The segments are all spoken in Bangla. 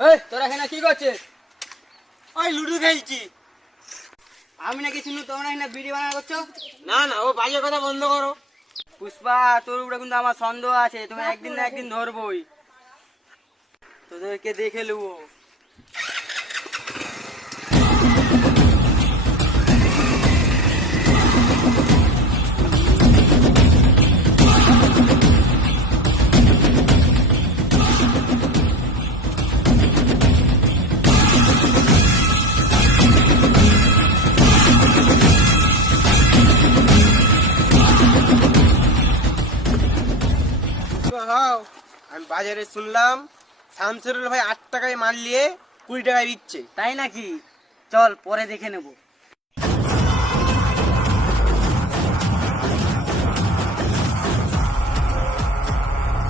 এই তোরা এখানে কি করছিস? ওই লুডো খেলছি। আমি নাকি শুনু তোমরা এখানে বিড়ি বানানো করছো? না না, ও বাজে কথা বন্ধ করো। পুষ্পা, তোর উপরে কিন্তু আমার সন্দেহ আছে, তুমি একদিন না একদিন ধরবই, তোদেরকে দেখে নেবো। হাও, আমি বাজারে শুনলাম শামসুরুল ভাই 8 টাকায় মাল নিয়ে 20 টাকায় দিচ্ছে। তাই নাকি? চল পরে দেখে নেবো।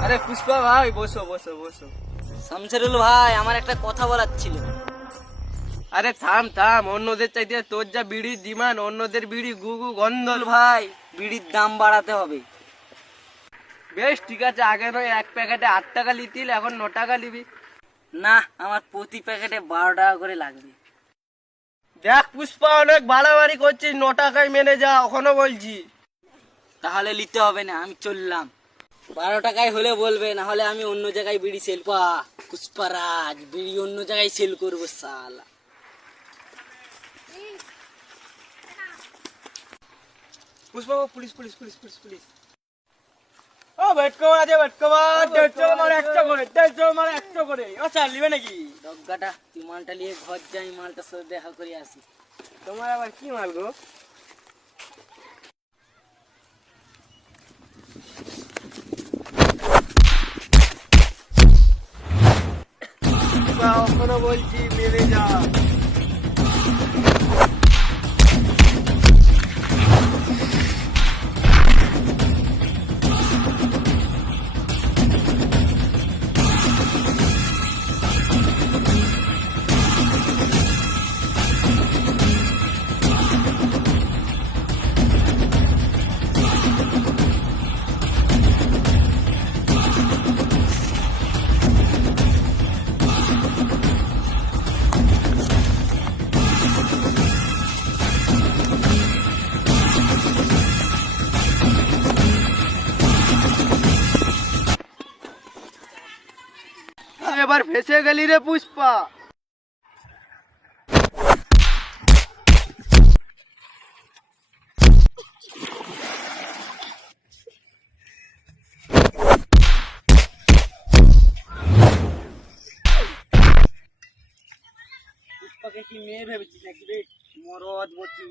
আরে পুষ্পা ভাই, বসো বসো বসো। শামসুরুল ভাই, আমার একটা কথা বলার ছিল। আরে থাম থাম, অন্যদের চাইতে তোর যা বিড়ির ডিমান্ড, অন্যদের বিড়ি গুগু গন্ধ। ভাই, বিড়ির দাম বাড়াতে হবে। বেশ ঠিক আছে, আগে নয় 1 প্যাকেটে 8 টাকা লিতিল, এখন 9 টাকা নিবি। না, আমার প্রতি প্যাকেটে 12 টাকা করে লাগবে। দেখ পুষ্পা, অনেক বাড়াবাড়ি করছিস, 9 টাকায় মেনে যা, এখনো বলছি। তাহলে নিতে হবে না, আমি চললাম। 12 টাকায় হলে বলবে, না হলে আমি অন্য জায়গায় বিড়ি সেল পুষ্পারাজ, বিড়ি অন্য জায়গায় সেল করবো শালা। Pushpa, police police police police police. ও বেটকবার আছে, বেটকবার 150 মানে 100 করে, 150 মানে 100 করে। ও চাল নিবে নাকি? ডগাটা, তুই মালটা নিয়ে ঘর যাই, মালটার সাথে দেখা করে আসি। তোমার আবার কি মাল গো? পুষ্পা, এখনো বলছি মেনে যা। এবার ফেসে গেলি রে পুষ্পা। পুষ্পাকে কি মেয়ে ভেবেছিস নাকি রে? মরদ বটি।